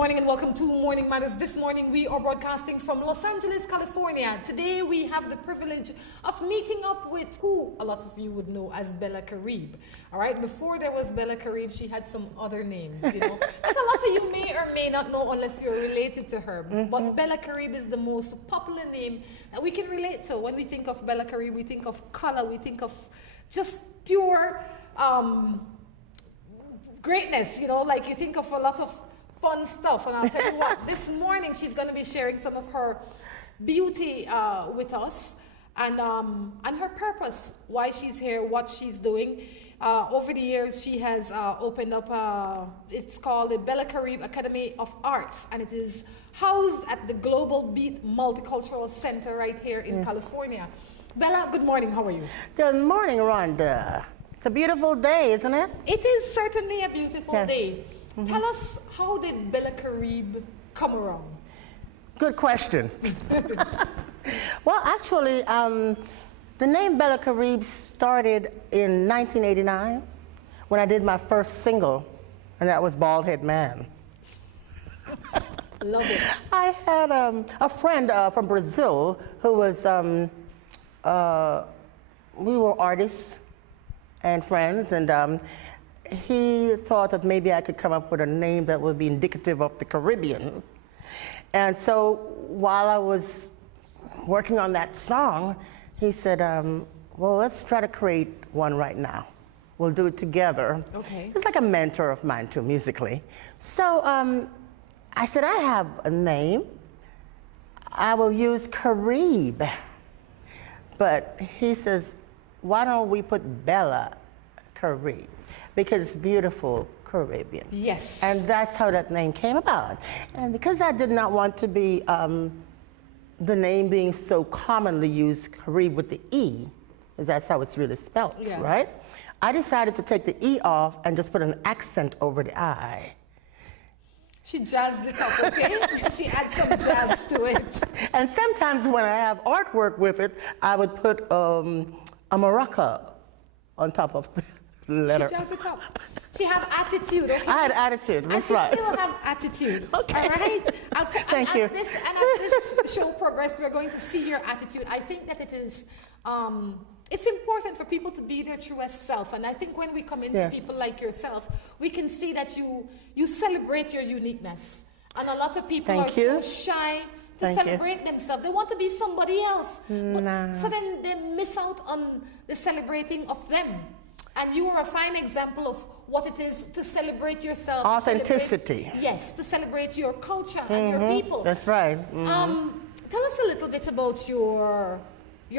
morning and welcome to Morning Matters. This morning we are broadcasting from Los Angeles, California. Today we have the privilege of meeting up with who a lot of you would know as Bella Carib. All right, before there was Bella Carib, she had some other names, you know, that a lot of you may or may not know unless you're related to her. But Bella Carib is the most popular name that we can relate to. When we think of Bella Carib, we think of color, we think of just pure greatness, you know, like you think of a lot of fun stuff. And I'll tell you what, this morning she's going to be sharing some of her beauty with us and her purpose, why she's here, what she's doing. Over the years, she has opened up, it's called the Bella Carib Academy of Arts, and it is housed at the Global Beat Multicultural Center right here in California. Bella, good morning. How are you? Good morning, Rhonda. It's a beautiful day, isn't it? It is certainly a beautiful day. Tell us, how did Bella Carib come around? Good question. Well, actually, the name Bella Carib started in 1989 when I did my first single, and that was Bald Head Man. Love it. I had a friend from Brazil who was, we were artists and friends, and he thought that maybe I could come up with a name that would be indicative of the Caribbean. And so while I was working on that song, he said, well, let's try to create one right now. We'll do it together. Okay. He's like a mentor of mine too, musically. So I said, I have a name. I will use Carib. But he says, why don't we put Bella Carib? Because it's beautiful Caribbean. Yes. And that's how that name came about. And because I did not want to be the name being so commonly used, Carib with the E, because that's how it's really spelled, right? I decided to take the E off and just put an accent over the I. She jazzed it up, okay? She adds some jazz to it. And sometimes when I have artwork with it, I would put a maraca on top of the letter. She jazzed it up. She had attitude, okay? I had attitude, that's right. And she still have attitude. Okay. All right? Thank you. As this show progresses, we're going to see your attitude. I think that it is, it's important for people to be their truest self. And I think when we come into people like yourself, we can see that you celebrate your uniqueness. And a lot of people are so shy to celebrate themselves. They want to be somebody else. So then they miss out on the celebrating of them. And you are a fine example of what it is to celebrate yourself. Authenticity. Yes, to celebrate your culture and your people. That's right. Tell us a little bit about your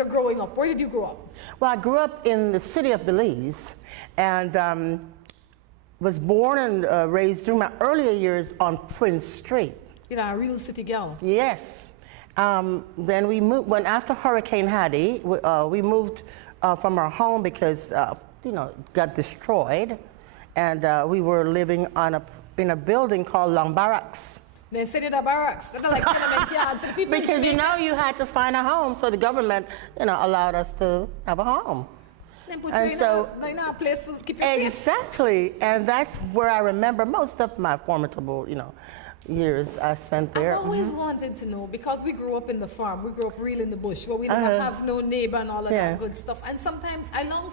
growing up. Where did you grow up? Well, I grew up in the city of Belize and was born and raised through my earlier years on Prince Street. You know, a real city girl. Yes. Then we moved, when after Hurricane Hattie, we moved from our home because, you know, it got destroyed. And we were living in a building called Long Barracks. They said it a barracks. That's like tenement yard for the people. Because, you know, you had to find a home, so the government, you know, allowed us to have a home. Then put you in a place for keep you safe. Exactly. And that's where I remember most of my formidable, you know, years I spent there. I've always wanted to know, because we grew up in the farm, we grew up real in the bush, where we didn't have no neighbor and all of that good stuff. And sometimes I long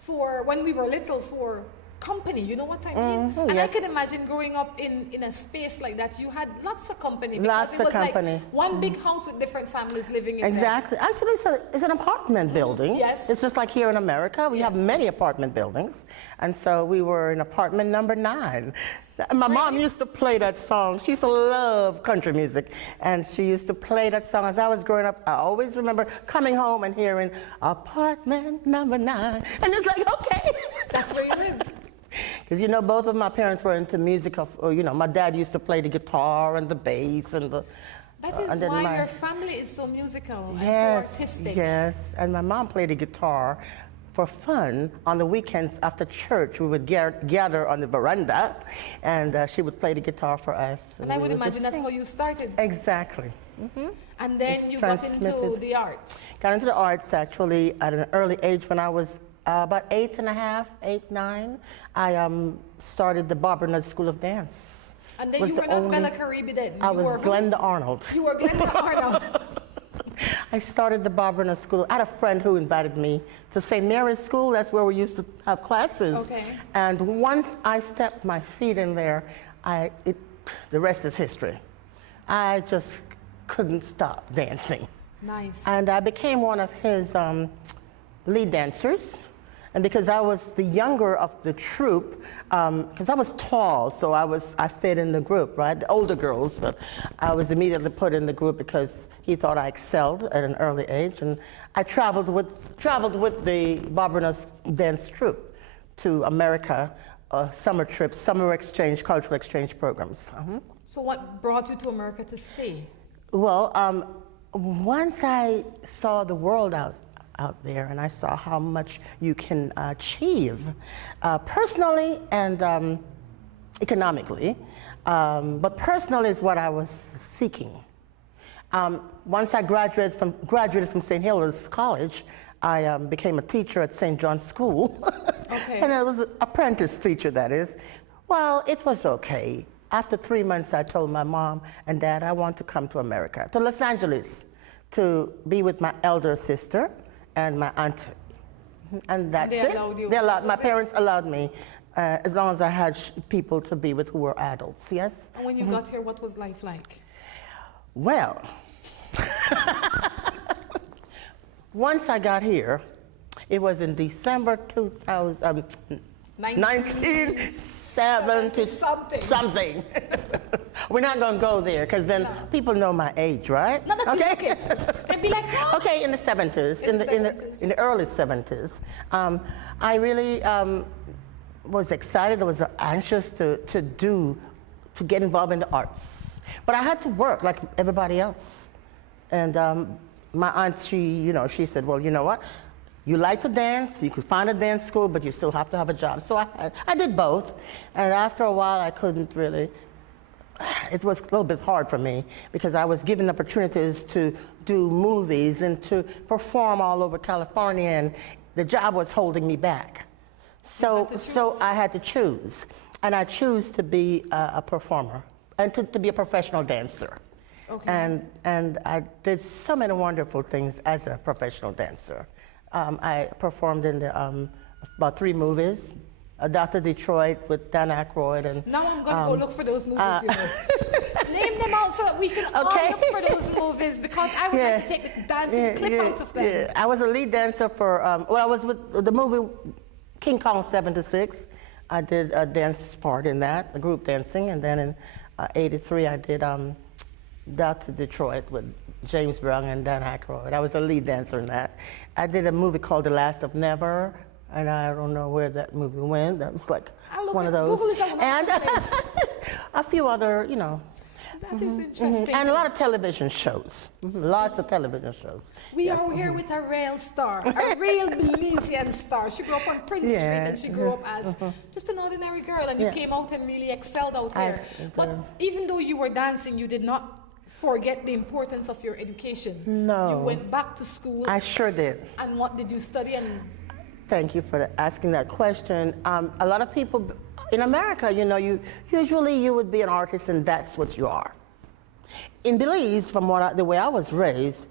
for when we were little, for company, you know what I mean? And I can imagine growing up in a space like that, you had lots of company. Because it was like one big house with different families living in Exactly. there. Actually, it's an apartment building. Yes. It's just like here in America. We have many apartment buildings. And so we were in apartment number 9. My mom used to play that song. She used to love country music. And she used to play that song as I was growing up. I always remember coming home and hearing apartment number 9. And it's like, okay. That's where you live. Because, you know, both of my parents were into music. You know, my dad used to play the guitar and the bass and the... That is why your family is so musical and so artistic. Yes, and my mom played the guitar for fun. On the weekends after church, we would gather on the veranda, and she would play the guitar for us. And I would imagine that's how you started. Exactly. And then you got into the arts. Got into the arts, actually, at an early age when I was about 8 and a half, 8, 9. I started the Barber School of Dance. And then was you were the not only... Bella Carib then. I was Glenda Arnold. You were Glenda Arnold. I started the Barberina School. I had a friend who invited me to St. Mary's School. That's where we used to have classes. Okay. And once I stepped my feet in there, the rest is history. I just couldn't stop dancing. Nice. And I became one of his lead dancers. And because I was the younger of the troupe, because I was tall, so I fit in the group, right? The older girls, but I was immediately put in the group because he thought I excelled at an early age. And I traveled with the Barberina dance troupe to America, summer trips, summer exchange, cultural exchange programs. So what brought you to America to stay? Well, once I saw the world out there, and I saw how much you can achieve personally and economically. But personally is what I was seeking. Once I graduated from St. Hilda's College, I became a teacher at St. John's School. Okay. And I was an apprentice teacher, that is. Well, it was okay. After 3 months, I told my mom and dad I want to come to America, to Los Angeles, to be with my elder sister and my aunt. And that's it. They allowed, my parents allowed me, as long as I had people to be with who were adults, yes? And when you got here, what was life like? Well, once I got here, it was in December 1970 something. We're not going to go there because then people know my age, right? Not that you look it. They'd be like, huh? Okay, in the 70s, in the early 70s. I really was excited. I was anxious to get involved in the arts. But I had to work like everybody else. And my aunt, she said, well, you know what? You like to dance, you could find a dance school, but you still have to have a job. So I did both. And after a while, I couldn't really, it was a little bit hard for me because I was given opportunities to do movies and to perform all over California, and the job was holding me back. So I had to choose. And I chose to be a performer and to be a professional dancer. Okay. And I did so many wonderful things as a professional dancer. I performed in about 3 movies. Dr. Detroit with Dan Aykroyd. And, now I'm going to go look for those movies. Name them out so that we can all look for those movies, because I would like to take the dancing clip out of them. Yeah. I was a lead dancer for, I was with the movie King Kong 76. I did a dance part in that, a group dancing, and then in '83 I did Dr. Detroit with James Brown and Dan Aykroyd. I was a lead dancer in that. I did a movie called The Last of Never, and I don't know where that movie went. That was like one of those. And a few other, That is interesting. And a lot of television shows. Lots of television shows. We are here with a real star, a real Belizean star. She grew up on Prince Street, and she grew up as just an ordinary girl, and you came out and really excelled out here. But even though you were dancing, you did not forget the importance of your education. No. You went back to school. I sure did. And what did you study? And thank you for asking that question. A lot of people in America, usually you would be an artist and that's what you are. In Belize, from the way I was raised,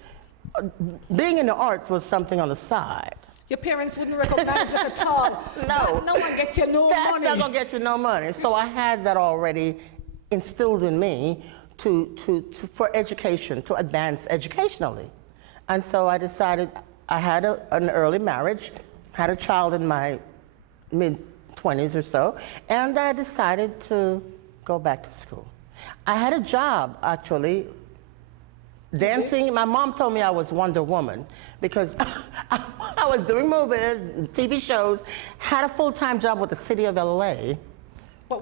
being in the arts was something on the side. Your parents wouldn't recognize it at all. No. No one gets you no money. That's not gonna get you no money. So I had that already instilled in me for education, to advance educationally. And so I decided, I had an early marriage, had a child in my mid-20s or so, and I decided to go back to school. I had a job, actually, dancing. My mom told me I was Wonder Woman because I was doing movies, TV shows, had a full-time job with the city of LA,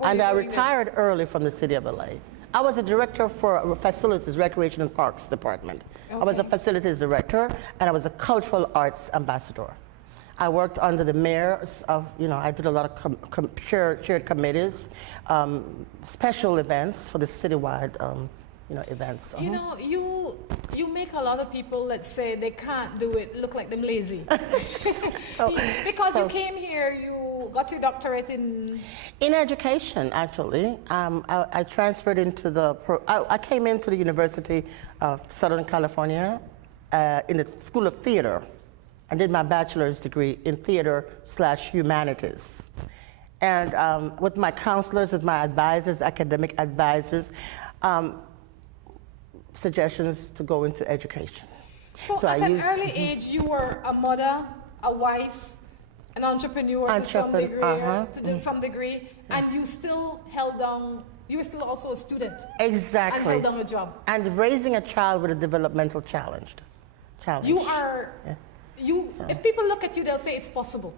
and I retired early from the city of LA. I was a director for facilities, recreation and parks department. I was a facilities director, and I was a cultural arts ambassador. I worked under the mayors of, I did a lot of shared committees, special events for the citywide, events. You make a lot of people, let's say, they can't do it, look like them lazy. Because you came here, you got your doctorate in? In education, actually. I transferred into I came into the University of Southern California in the School of Theater. I did my bachelor's degree in theater/humanities. And with my counselors, with my advisors, academic advisors, suggestions to go into education. So at an early age, you were a mother, a wife, an entrepreneur to some degree, and you still held on. You were still also a student. Exactly. And held on a job. And raising a child with a developmental challenge. You are. Yeah. If people look at you, they'll say it's possible.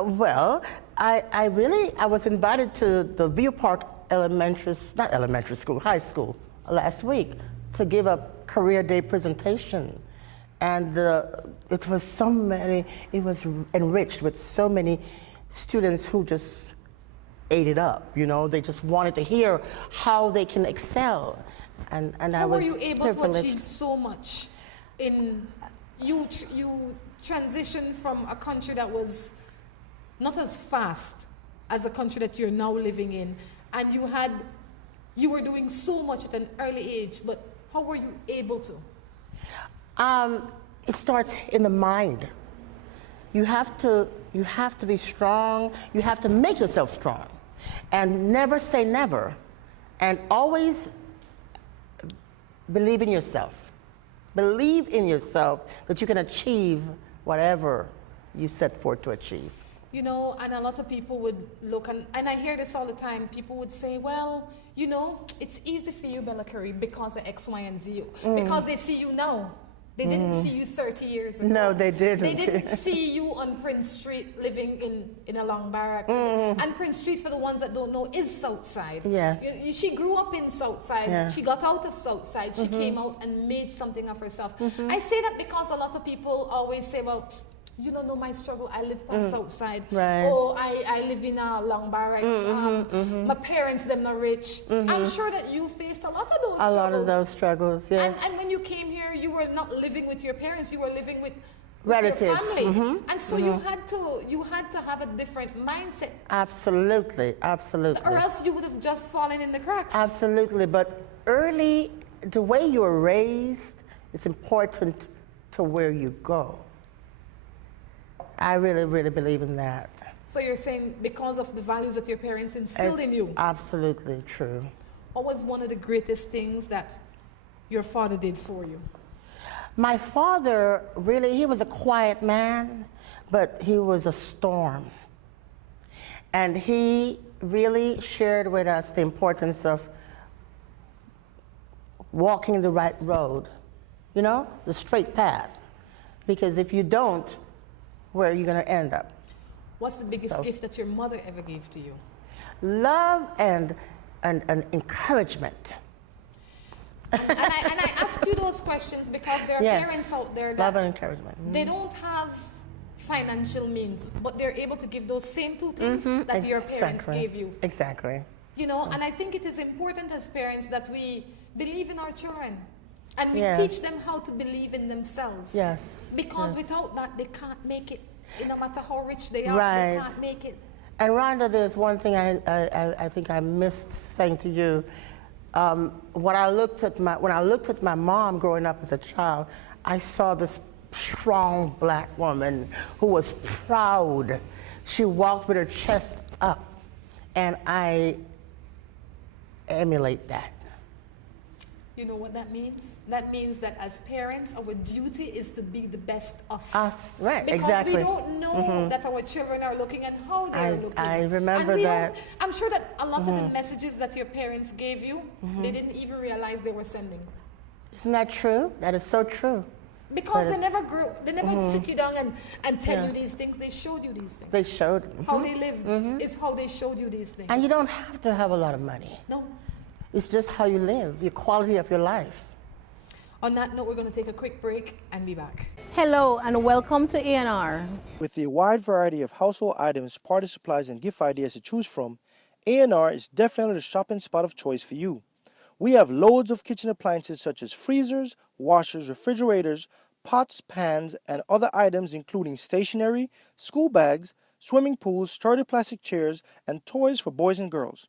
Well, I was invited to the View Park high school last week to give a career day presentation. And it was enriched with so many students who just ate it up, they just wanted to hear how they can excel. And I was How were you able to achieve so much you transitioned from a country that was not as fast as the country that you're now living in, and you were doing so much at an early age, but how were you able to? It starts in the mind. You have to be strong. You have to make yourself strong, and never say never, and always believe in yourself. Believe in yourself that you can achieve whatever you set forth to achieve. And a lot of people would look, and I hear this all the time, people would say, well, it's easy for you, Bella Carib, because of X, Y, and Z. Because they see you now. They didn't see you 30 years ago. No, they didn't. They didn't see you on Prince Street living in a long barrack. And Prince Street, for the ones that don't know, is Southside. Yes. She grew up in Southside. Yeah. She got out of Southside. She came out and made something of herself. I say that because a lot of people always say, well, you don't know my struggle. I live past Southside. Right. Oh, I live in a long barracks. My parents, them not rich. I'm sure that you faced a lot of those struggles. A lot of those struggles, yes. And when you came here, you were not living with your parents. You were living with relatives. Your family. And so you had to have a different mindset. Absolutely. Or else you would have just fallen in the cracks. Absolutely. But early, the way you were raised is important to where you go. I really, really believe in that. So you're saying because of the values that your parents instilled in you? Absolutely true. What was one of the greatest things that your father did for you? My father, really, he was a quiet man, but he was a storm. And he really shared with us the importance of walking the right road, the straight path. Because if you don't, where are you going to end up? What's the biggest gift that your mother ever gave to you? Love and encouragement. And I ask you those questions because there are parents out there that love and encouragement. They don't have financial means, but they're able to give those same two things that your parents gave you. Exactly. And I think it is important as parents that we believe in our children. And we teach them how to believe in themselves. Yes. Because without that, they can't make it. No matter how rich they are, they can't make it. And Rhonda, there's one thing I think I missed saying to you. When I looked at my mom growing up as a child, I saw this strong black woman who was proud. She walked with her chest up, and I emulate that. You know what that means? That means that as parents, our duty is to be the best us. Us, right, because exactly. Because we don't know that our children are looking and how they're looking. I remember that. I'm sure that a lot of the messages that your parents gave you, they didn't even realize they were sending. Isn't that true? That is so true. Because they never grew, they never sit you down and tell you these things. They showed you these things. They showed. How they lived is how they showed you these things. And you don't have to have a lot of money. No. It's just how you live, your quality of your life. On that note, we're going to take a quick break and be back. Hello and welcome to A&R. With a wide variety of household items, party supplies, and gift ideas to choose from, A&R is definitely the shopping spot of choice for you. We have loads of kitchen appliances such as freezers, washers, refrigerators, pots, pans, and other items including stationery, school bags, swimming pools, sturdy plastic chairs, and toys for boys and girls.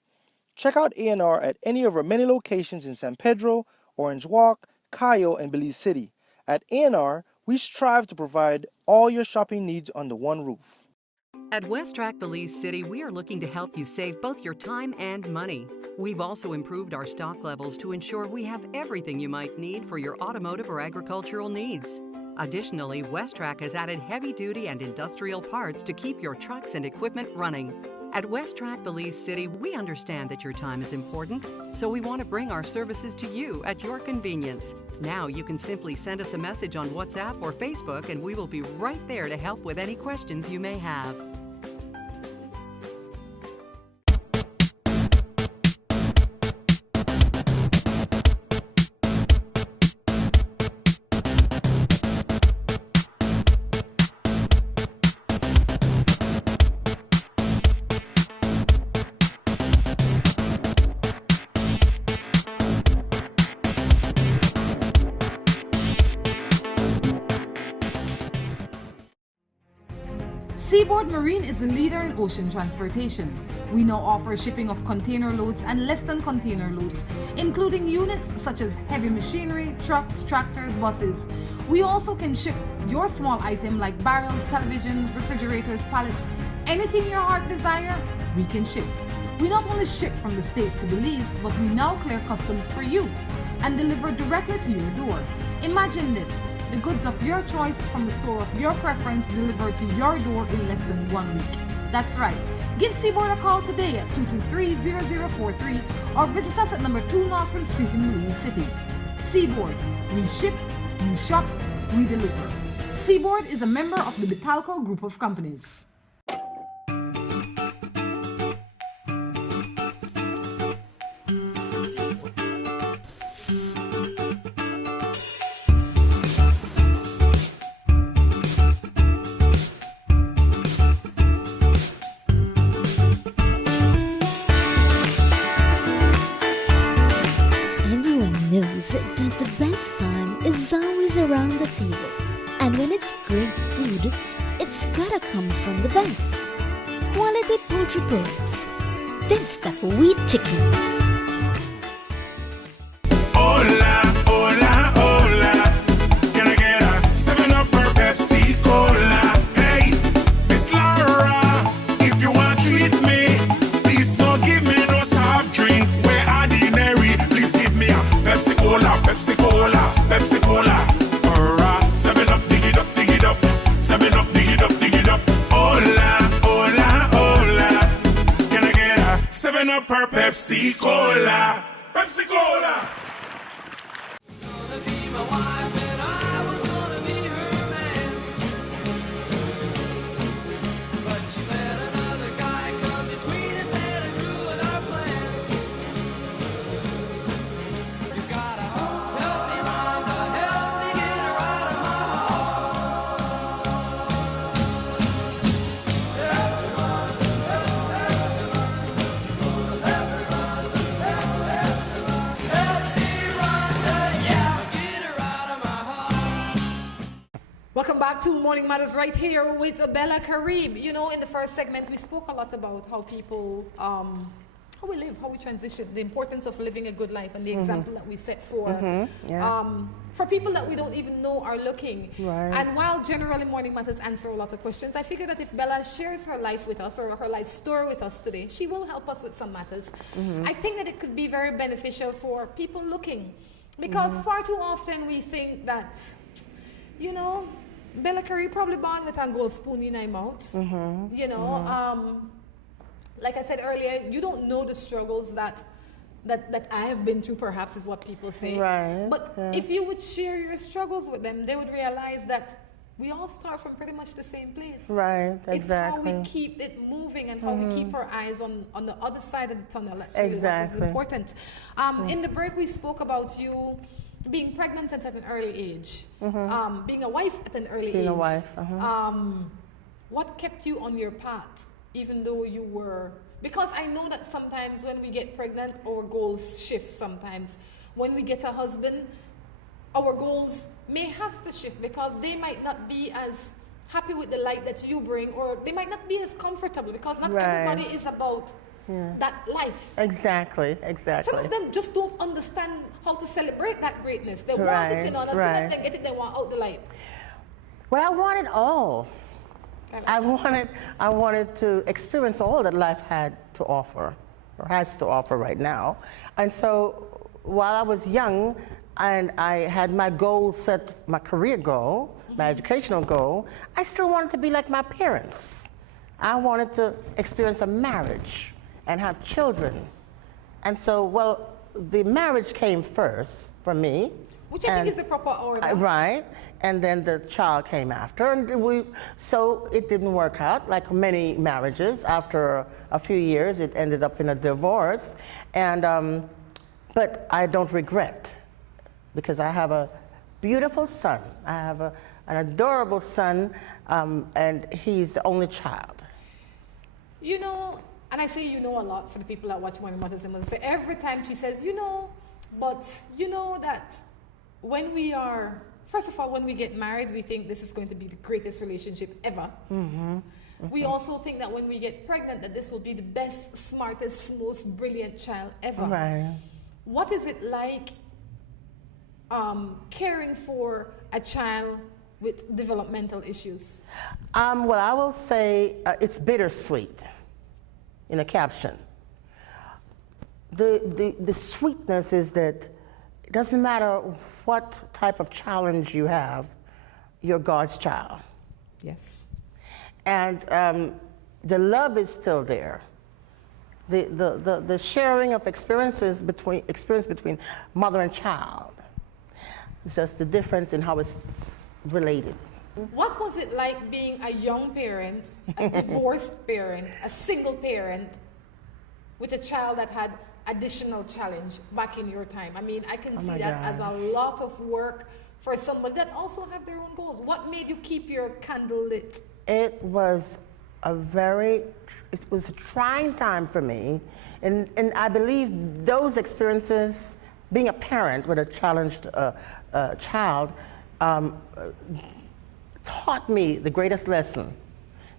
Check out A&R at any of our many locations in San Pedro, Orange Walk, Cayo, and Belize City. At A&R, we strive to provide all your shopping needs under one roof. At Westrack Belize City, we are looking to help you save both your time and money. We've also improved our stock levels to ensure we have everything you might need for your automotive or agricultural needs. Additionally, Westrack has added heavy-duty and industrial parts to keep your trucks and equipment running. At Westrack Belize City, we understand that your time is important, so we want to bring our services to you at your convenience. Now you can simply send us a message on WhatsApp or Facebook and we will be right there to help with any questions you may have. Seaboard Marine is the leader in ocean transportation. We now offer shipping of container loads and less than container loads, including units such as heavy machinery, trucks, tractors, buses. We also can ship your small item like barrels, televisions, refrigerators, pallets, anything your heart desire, we can ship. We not only ship from the States to Belize, but we now clear customs for you and deliver directly to your door. Imagine this. The goods of your choice from the store of your preference delivered to your door in less than 1 week. That's right. Give Seaboard a call today at 223-0043 or visit us at number 2 Northern Street in Belize City. Seaboard. We ship, you shop, we deliver. Seaboard is a member of the Betalco Group of Companies. That the best time is always around the table. And when it's great food, it's gotta come from the best. Quality poultry products. Taste of wheat chicken. Hola, hola, hola. Can I get a 7-Up or Pepsi Cola? Hey, Miss Laura, if you want to treat me, please don't give me no soft drink. We're ordinary. Please give me a Pepsi Cola, Pepsi Cola, Pepsi Cola. Or a 7-Up, dig it up, dig it up. 7-Up, dig it up, dig it up. Hola, hola, hola. Can I get a 7-Up or Pepsi Cola? Pepsi Cola. Welcome back to Morning Matters right here with Bella Carib. You know, in the first segment, we spoke a lot about how people, how we live, how we transition, the importance of living a good life, and the example that we set for people that we don't even know are looking. Right. And while generally Morning Matters answer a lot of questions, I figured that if Bella shares her life with us or her life story with us today, she will help us with some matters. I think that it could be very beneficial for people looking, because far too often we think that, you know, Bella Carib probably born with a gold spoon in her mouth. You know, like I said earlier, you don't know the struggles that I have been through, perhaps, is what people say. Right. But if you would share your struggles with them, they would realize that we all start from pretty much the same place. Right, exactly. It's how we keep it moving and how we keep our eyes on the other side of the tunnel. That's really what is important. In the break, we spoke about you being pregnant at an early age, being a wife at an early age. Being a wife, What kept you on your path, even though you were... Because I know that sometimes when we get pregnant, our goals shift sometimes. When we get a husband, our goals may have to shift because they might not be as happy with the light that you bring, or they might not be as comfortable because not Right. everybody is about that life. Exactly. Some of them just don't understand how to celebrate that greatness. They want Right, it, you know, and as soon right. as they get it, they want out the light. Well, I wanted all. I wanted to experience all that life had to offer, or has to offer right now. And so while I was young and I had my goal set, my career goal, my educational goal, I still wanted to be like my parents. I wanted to experience a marriage and have children. And so, well, the marriage came first for me. Which I think is the proper order. Right, and then the child came after, and so it didn't work out. Like many marriages, after a few years, it ended up in a divorce, and but I don't regret, because I have a beautiful son. I have an adorable son, and he's the only child. You know, and I say you know a lot for the people that watch Morning Matters and Mothers. Say every time she says, you know, but you know that when we are, first of all, when we get married, we think this is going to be the greatest relationship ever. We also think that when we get pregnant, that this will be the best, smartest, most brilliant child ever. Right. What is it like caring for a child with developmental issues? Well, I will say it's bittersweet, in a caption. The sweetness is that it doesn't matter what type of challenge you have, you're God's child. Yes. And the love is still there. The sharing of experience between mother and child. It's just the difference in how it's related. What was it like being a young parent, a divorced parent, a single parent with a child that had additional challenge back in your time? I mean, I can see that as a lot of work for somebody that also have their own goals. What made you keep your candle lit? It was it was a trying time for me, and I believe those experiences, being a parent with a challenged child, taught me the greatest lesson,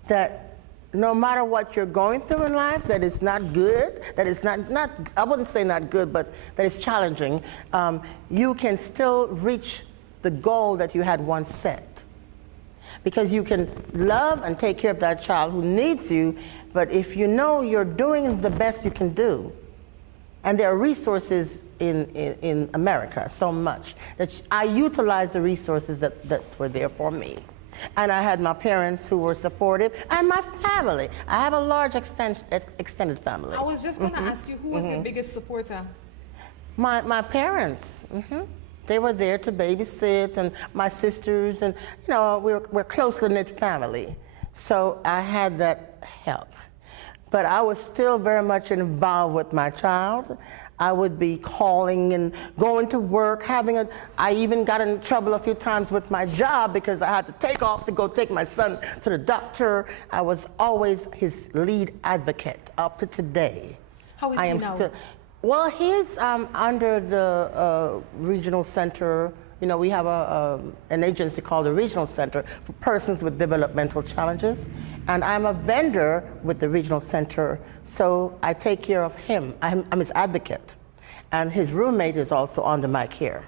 that no matter what you're going through in life that is not good, that is not I wouldn't say not good, but that is challenging, you can still reach the goal that you had once set. Because you can love and take care of that child who needs you, but if you know you're doing the best you can do, and there are resources in America so much, that I utilized the resources that were there for me. And I had my parents who were supportive, and my family. I have a large extended family. I was just going to ask you, who was your biggest supporter? My parents. They were there to babysit, and my sisters, and you know, we're closely knit family. So I had that help. But I was still very much involved with my child. I would be calling and going to work, I even got in trouble a few times with my job because I had to take off to go take my son to the doctor. I was always his lead advocate up to today. How is he now? Well, he's under the regional center. You know, we have an agency called the Regional Center for Persons with Developmental Challenges, and I'm a vendor with the Regional Center, so I take care of him. I'm his advocate, and his roommate is also on the mic here.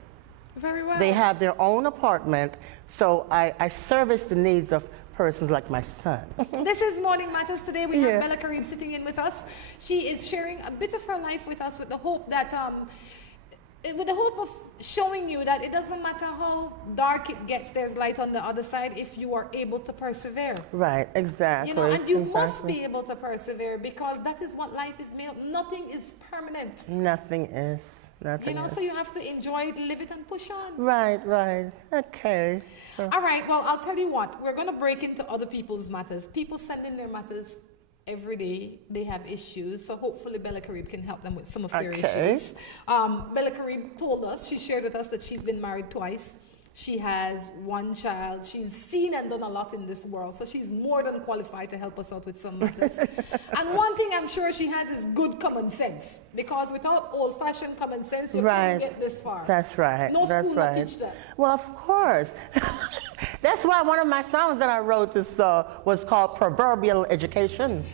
Very well. They have their own apartment, so I service the needs of persons like my son. This is Morning Matters. Today we have Bella Carib sitting in with us. She is sharing a bit of her life with us with the hope that of showing you that it doesn't matter how dark it gets, there's light on the other side if you are able to persevere. Right, exactly. You know, and you must be able to persevere, because that is what life is made of. Nothing is permanent. Nothing is. You know, so you have to enjoy it, live it, and push on. Right. Okay. So. All right, well, I'll tell you what. We're going to break into other people's matters. People send in their matters every day. They have issues, so hopefully Bella Carib can help them with some of their issues. Bella Carib told us, she shared with us that she's been married twice. She has one child. She's seen and done a lot in this world, so she's more than qualified to help us out with some matters. And one thing I'm sure she has is good common sense, because without old-fashioned common sense, you can't get this far. That's right. No school will teach that. Well, of course. That's why one of my songs that I wrote was called Proverbial Education.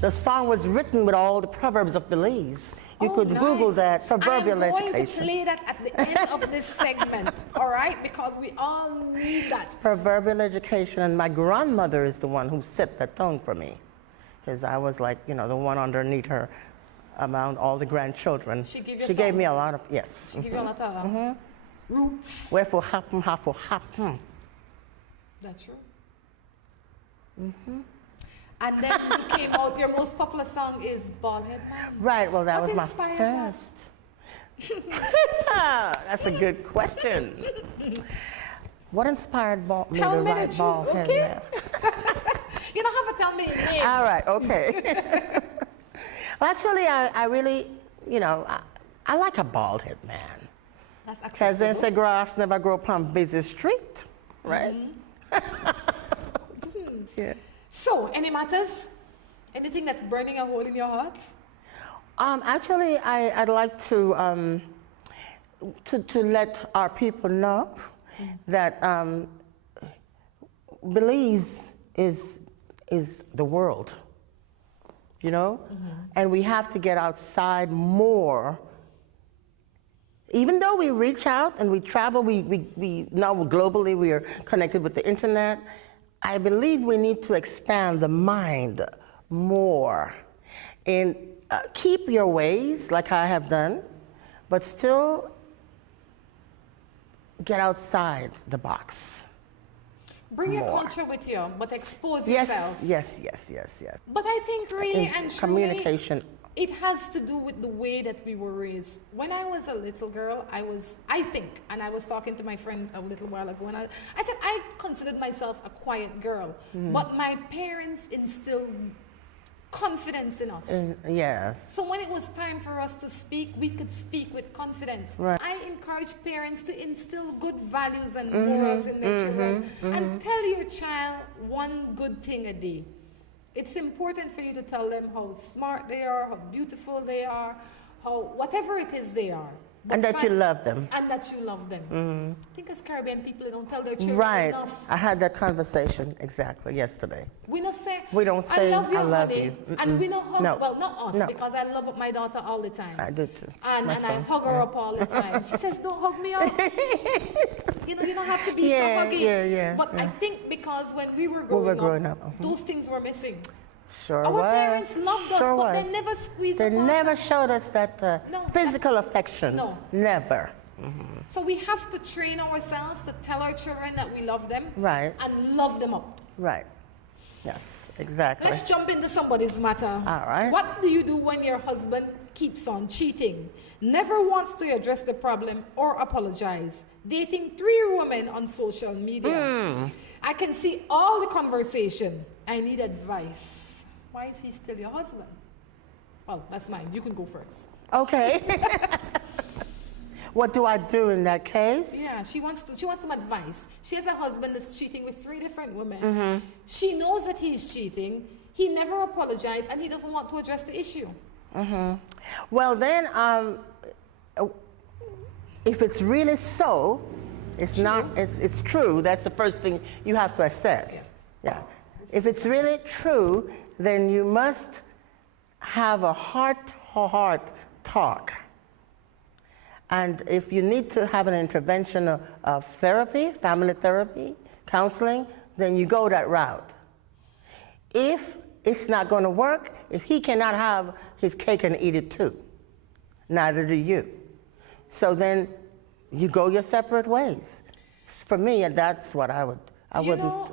The song was written with all the proverbs of Belize. You could Google that, Proverbial Education. I'm going to play that at the end of this segment, all right? Because we all need that. Proverbial Education, and my grandmother is the one who set the tone for me. Because I was like, you know, the one underneath her among all the grandchildren. She gave me a lot of, yes. She gave you a lot of roots. Wherefore happen, half happen. That's true. And then you came out, your most popular song is Baldhead Man. Right, well, that What was my inspired first. That's a good question. What inspired me to write Baldhead okay? Man? You don't have to tell me his name. All right, okay. Well, actually, I really, you know, I like a bald-head man. That's Because they acceptable. say grass never grow upon busy street, right? Yeah. So, any matters? Anything that's burning a hole in your heart? Actually, I'd like to let our people know that Belize is the world, you know? And we have to get outside more. Even though we reach out and we travel, we now globally we are connected with the internet, I believe we need to expand the mind more and keep your ways like I have done, but still get outside the box. Bring your More. culture with you, but expose Yes, yourself. yes. But I think really and truly, Communication. it has to do with the way that we were raised. When I was a little girl, I think, and I was talking to my friend a little while ago, and I said I considered myself a quiet girl, but my parents instilled confidence in us. Yes. So when it was time for us to speak, we could speak with confidence. Right. I encourage parents to instill good values and morals in their children and tell your child one good thing a day. It's important for you to tell them how smart they are, how beautiful they are, how whatever it is they are. But And that you love them. And that you love them. I think as Caribbean people, they don't tell their children Right. enough. I had that conversation exactly yesterday. We don't say, We don't say, I love you, "I love honey." you. And we don't hug, No. well, not us, No. because I love my daughter all the time. I do too. And My I son. hug her up all the time. She says, don't hug me up. You know, you don't have to be Yeah, so huggy. yeah, But I yeah. think because when we were growing up, up, those things were missing. Sure Our was. parents loved us, Sure but was. they never squeezed They us. never showed us that No, physical affection. No. Never. So we have to train ourselves to tell our children that we love them. Right. And love them up. Right. Yes, exactly. Let's jump into somebody's matter. All right. What do you do when your husband keeps on cheating, never wants to address the problem or apologize, dating 3 women on social media? I can see all the conversation. I need advice. Why is he still your husband? Well, that's mine. You can go first. Okay. What do I do in that case? Yeah, she wants some advice. She has a husband that's cheating with 3 different women. She knows that he's cheating. He never apologized, and he doesn't want to address the issue. Well, then, if it's really so, it's not. It's true. That's the first thing you have to assess. Yeah. If it's really true, then you must have a heart-to-heart talk. And if you need to have an intervention of therapy, family therapy, counseling, then you go that route. If it's not going to work, if he cannot have his cake and eat it too, neither do you. So then you go your separate ways. For me, that's what I wouldn't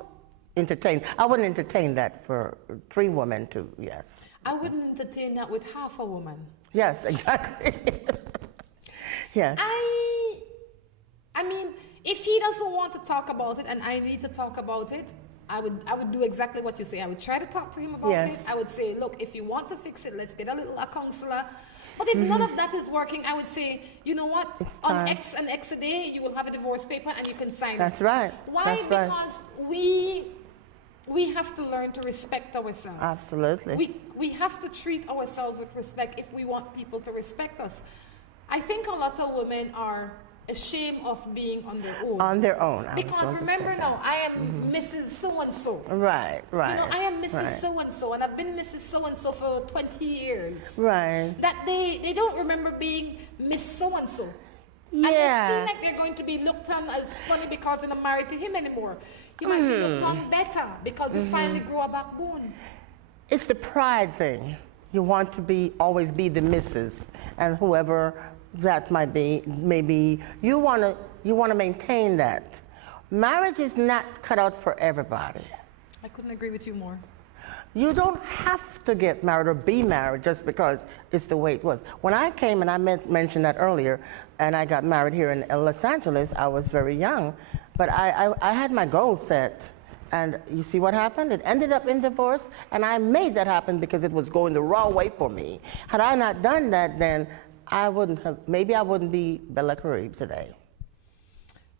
entertain. I wouldn't entertain that for 3 women too, yes. I wouldn't entertain that with half a woman. Yes, exactly. Yes. I mean, if he doesn't want to talk about it and I need to talk about it, I would do exactly what you say. I would try to talk to him about Yes. it. I would say, look, if you want to fix it, let's get a counselor. But if none of that is working, I would say, you know what? It's On time. X and X a day, you will have a divorce paper and you can sign That's it. right. Why? That's right. Because we have to learn to respect ourselves. Absolutely. We have to treat ourselves with respect if we want people to respect us. I think a lot of women are ashamed of being on their own. On their own. Because remember now, I am Mrs. So-and-so. Right, right. You know, I am Mrs. Right. So-and-so, and I've been Mrs. So-and-so for 20 years. Right. That they don't remember being Miss So-and-so. Yeah. And they feel like they're going to be looked on as funny because they're not married to him anymore. You might be looked on better because you finally grow a backbone. It's the pride thing. You want to always be the missus, and whoever that might be, maybe you want to maintain that. Marriage is not cut out for everybody. I couldn't agree with you more. You don't have to get married or be married just because it's the way it was. When I came, and I mentioned that earlier, and I got married here in Los Angeles, I was very young, but I had my goals set. And you see what happened? It ended up in divorce, and I made that happen because it was going the wrong way for me. Had I not done that, then maybe I wouldn't be Bella Carib today.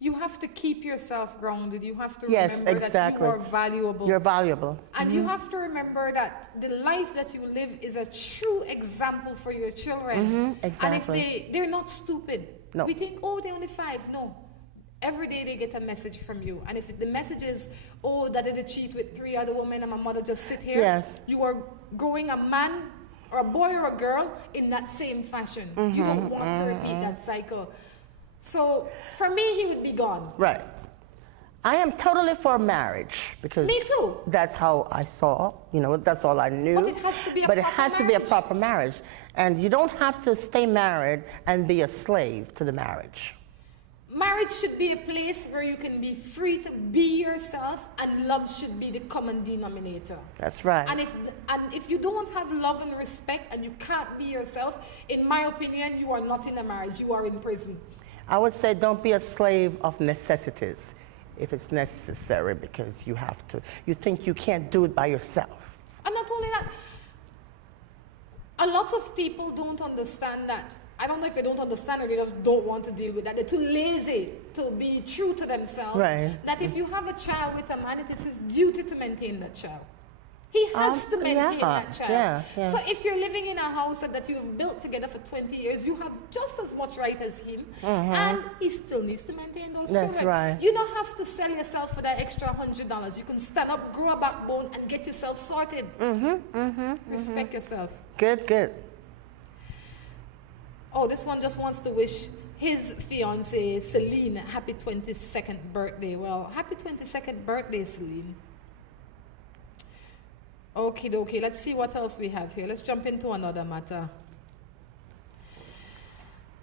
You have to keep yourself grounded. You have to Yes, remember exactly. that you are valuable. You're valuable. And you have to remember that the life that you live is a true example for your children. Exactly. And if they're not stupid. No. We think, oh, they're only 5. No. Every day they get a message from you. And if the message is, oh, daddy did cheat with 3 other women and my mother just sit here. Yes. You are growing a man or a boy or a girl in that same fashion. You don't want to repeat that cycle. So for me, he would be gone. Right. I am totally for marriage because Me too. that's how I saw, that's all I knew. But it has to be a But it proper has to be a marriage. proper marriage. And you don't have to stay married and be a slave to the marriage. Marriage should be a place where you can be free to be yourself, and love should be the common denominator. That's right. And if you don't have love and respect and you can't be yourself, in my opinion, you are not in a marriage, you are in prison. I would say don't be a slave of necessities if it's necessary because you think you can't do it by yourself. And not only that, a lot of people don't understand that. I don't know if they don't understand or they just don't want to deal with that. They're too lazy to be true to themselves. Right. That if you have a child with a man, it is his duty to maintain that child. He has to maintain that child. Yeah. So if you're living in a house that you have built together for 20 years, you have just as much right as him, and he still needs to maintain those That's children. right. You don't have to sell yourself for that extra $100. You can stand up, grow a backbone, and get yourself sorted. Respect yourself. Good. Oh, this one just wants to wish his fiancée, Celine, happy 22nd birthday. Well, happy 22nd birthday, Celine. Okie dokie, let's see what else we have here. Let's jump into another matter.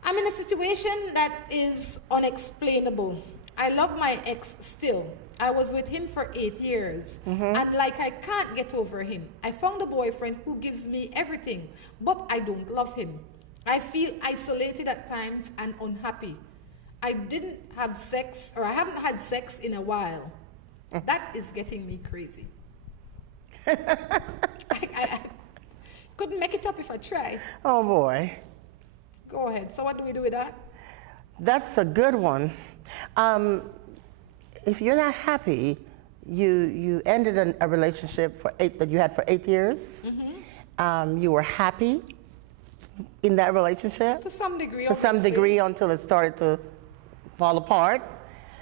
I'm in a situation that is unexplainable. I love my ex still. I was with him for 8 years, and I can't get over him. I found a boyfriend who gives me everything, but I don't love him. I feel isolated at times and unhappy. I haven't had sex in a while. That is getting me crazy. I couldn't make it up if I tried. Oh boy. Go ahead. So what do we do with that? That's a good one. If you're not happy, you ended a relationship that you had for 8 years. You were happy in that relationship. To some degree. To some degree until it started to fall apart.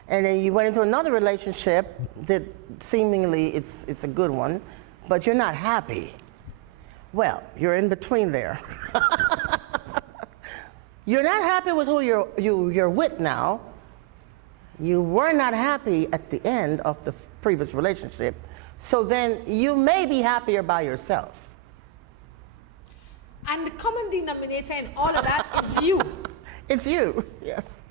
And then you went into another relationship that seemingly it's a good one, but you're not happy. Well, you're in between there. You're not happy with who you're with now. You were not happy at the end of the previous relationship. So then you may be happier by yourself. And the common denominator in all of that is you. It's you, yes.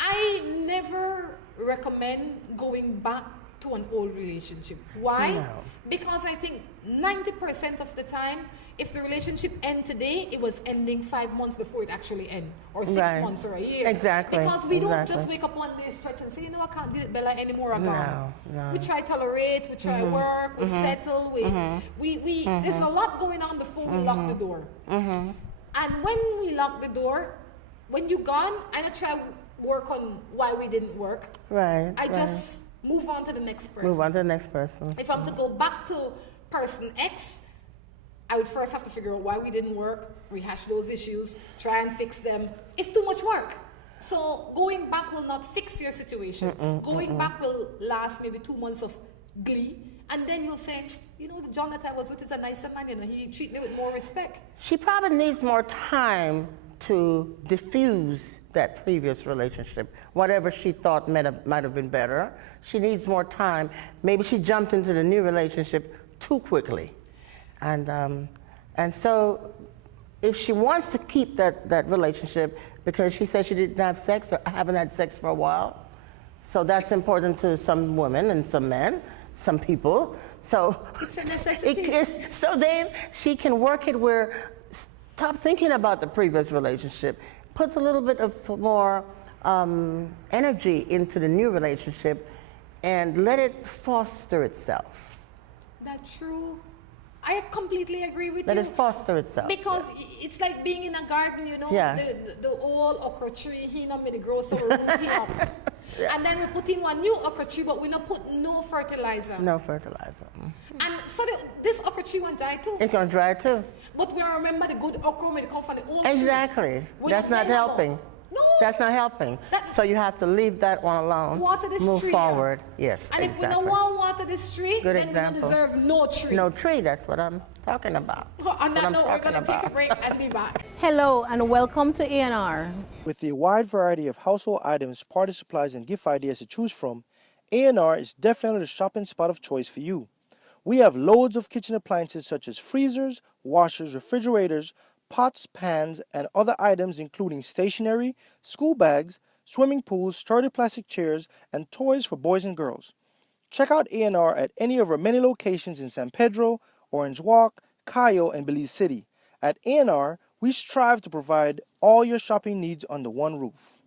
I never recommend going back to an old relationship. Why? No. Because I think 90% of the time, if the relationship ends today, it was ending 5 months before it actually ended, or 6 Right. months or a year. Exactly. Because we don't Exactly. just wake up one day, stretch and say, I can't deal with Bella anymore. I'm gone. No. We try tolerate, we try work, we settle, we there's a lot going on before we lock the door. And when we lock the door, when you're gone, I don't try work on why we didn't work. Right. I just move on to the next person. Move on to the next person. If I'm to go back to person X, I would first have to figure out why we didn't work, rehash those issues, try and fix them. It's too much work. So going back will not fix your situation. Going back will last maybe 2 months of glee. And then you'll say, you know, the John that I was with is a nicer man, you know, he treated me with more respect. She probably needs more time to diffuse that previous relationship. Whatever she thought might have been better, she needs more time. Maybe she jumped into the new relationship too quickly. And so if she wants to keep that relationship, because she said she didn't have sex or haven't had sex for a while, so that's important to some women and some men, some people. So it's a necessity. So then she can work it where, stop thinking about the previous relationship, puts a little bit of more energy into the new relationship and let it foster itself. That's true. I completely agree with Let you. it foster itself. Because it's like being in a garden, you know, Yeah. the old okra tree, he not made it grow, so we root it up. Yeah. And then we put in one new okra tree, but we not put no fertilizer. No fertilizer. And so this okra tree won't die too. It's going to dry too. But we remember the good okra when it comes from the old Exactly. tree. We That's don't not care about- helping. No. That's not helping. So you have to leave that one alone. Water this Move tree. forward. Yes, And exactly. if we don't want water this tree, Good then example. we don't deserve no tree. No tree, that's what I'm talking about. On That's that what I'm note, we're talking going to take a about. break and be back. Hello and welcome to A&R. With a wide variety of household items, party supplies, and gift ideas to choose from, A&R is definitely the shopping spot of choice for you. We have loads of kitchen appliances such as freezers, washers, refrigerators, pots, pans, and other items including stationery, school bags, swimming pools, sturdy plastic chairs, and toys for boys and girls. Check out A&R at any of our many locations in San Pedro, Orange Walk, Cayo, and Belize City. At A&R, we strive to provide all your shopping needs under one roof.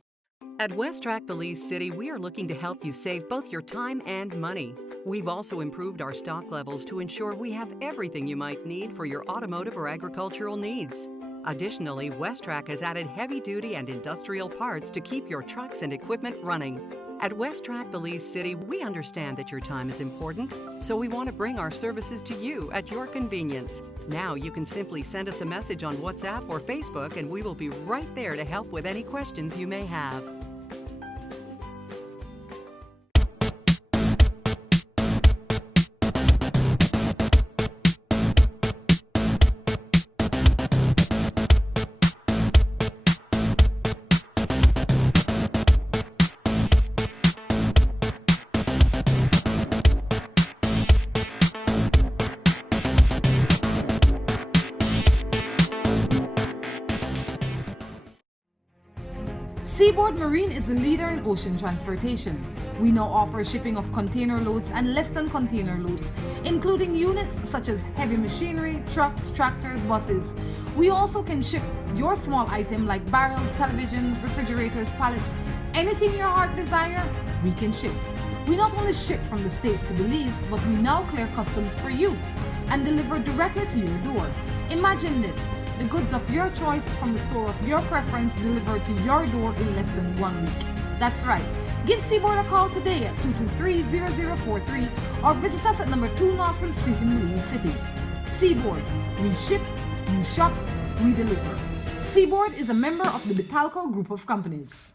At West Track Belize City, we are looking to help you save both your time and money. We've also improved our stock levels to ensure we have everything you might need for your automotive or agricultural needs. Additionally, West Track has added heavy-duty and industrial parts to keep your trucks and equipment running. At West Track Belize City, we understand that your time is important, so we want to bring our services to you at your convenience. Now you can simply send us a message on WhatsApp or Facebook and we will be right there to help with any questions you may have. Seaboard Marine is the leader in ocean transportation. We now offer shipping of container loads and less than container loads, including units such as heavy machinery, trucks, tractors, buses. We also can ship your small item like barrels, televisions, refrigerators, pallets, anything your heart desire, we can ship. We not only ship from the States to Belize, but we now clear customs for you and deliver directly to your door. Imagine this. The goods of your choice from the store of your preference delivered to your door in less than 1 week. That's right. Give Seaboard a call today at 223-0043 or visit us at number 2 Norfolk Street in Belize City. Seaboard. We ship, you shop, we deliver. Seaboard is a member of the Betalco Group of Companies.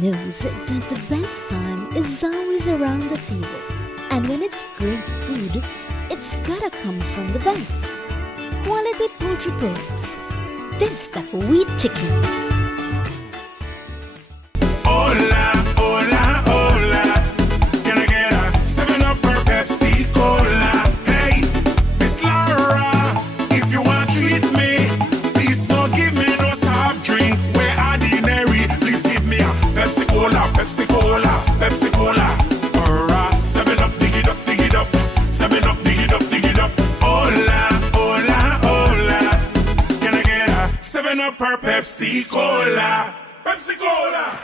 Knows that the best time is always around the table. And when it's great food, it's gotta come from the best. Quality poultry products. That's the wheat chicken. Hola, hola, hola. Can I get a 7-Up or Pepsi Cola? Hey, Miss Laura, if you want to treat me, please don't give me no soft drink. We're ordinary. Please give me a Pepsi Cola, Pepsi Cola, Pepsi Cola. Or a 7-Up, dig it up, dig it up. 7-Up, dig it up, dig it up. Hola, hola, hola. Can I get a 7-Up or Pepsi Cola? Pepsi Cola.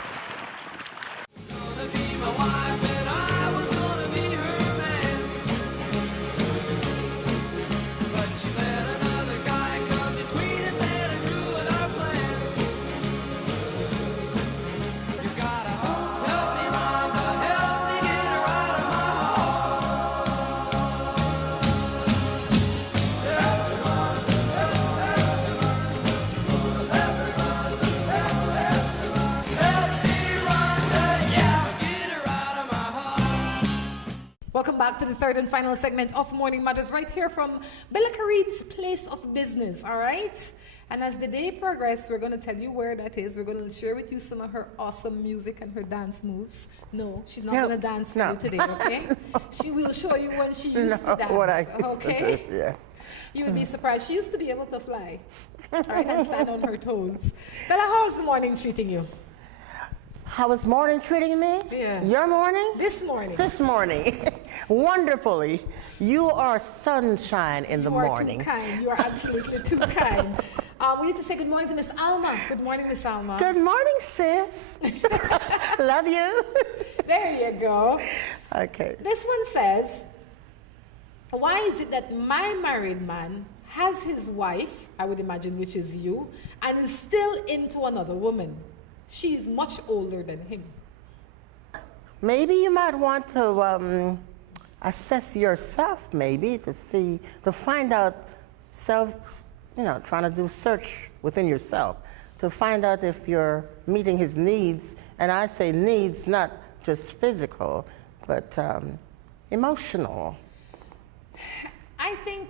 to the third and final segment of Morning Matters right here from Bella Carib's place of business, all right? And as the day progresses, we're going to tell you where that is. We're going to share with you some of her awesome music and her dance moves. No, she's not going to dance for you today, okay? She will show you when she used to dance, what I used okay? to do, yeah. You would be surprised. She used to be able to fly, right, and stand on her toes. Bella, how's the morning treating you? How was morning treating me? Yeah. Your morning? This morning. This morning. Wonderfully. You are sunshine in the morning. You are too kind. You are absolutely too kind. We need to say good morning to Miss Alma. Good morning, Miss Alma. Good morning, sis. Love you. There you go. Okay. This one says, why is it that my married man has his wife, I would imagine, which is you, and is still into another woman? She is much older than him. Maybe you might want to assess yourself, maybe, to find out trying to do search within yourself, to find out if you're meeting his needs. And I say needs, not just physical, but emotional. I think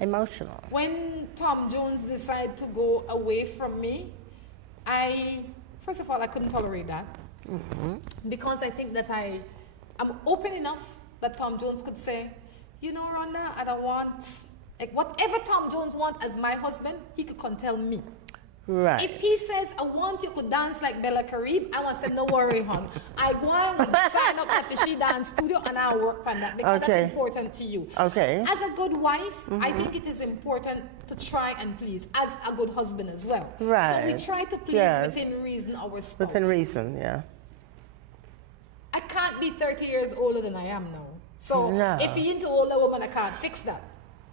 Emotional. when Tom Jones decided to go away from me, first of all, I couldn't tolerate that. Because I think that I'm open enough that Tom Jones could say, you know, Rhonda, I don't want, like, whatever Tom Jones wants as my husband, he could come tell me. Right. If he says, I want you to dance like Bella Carib, I want to say, no worry, hon. I go and sign up at the She Dance Studio and I'll work on that because that's important to you. Okay. As a good wife, I think it is important to try and please, as a good husband as well. Right. So we try to please within reason our spouse. Within reason, yeah. I can't be 30 years older than I am now. So No. if you're into older woman, I can't fix that.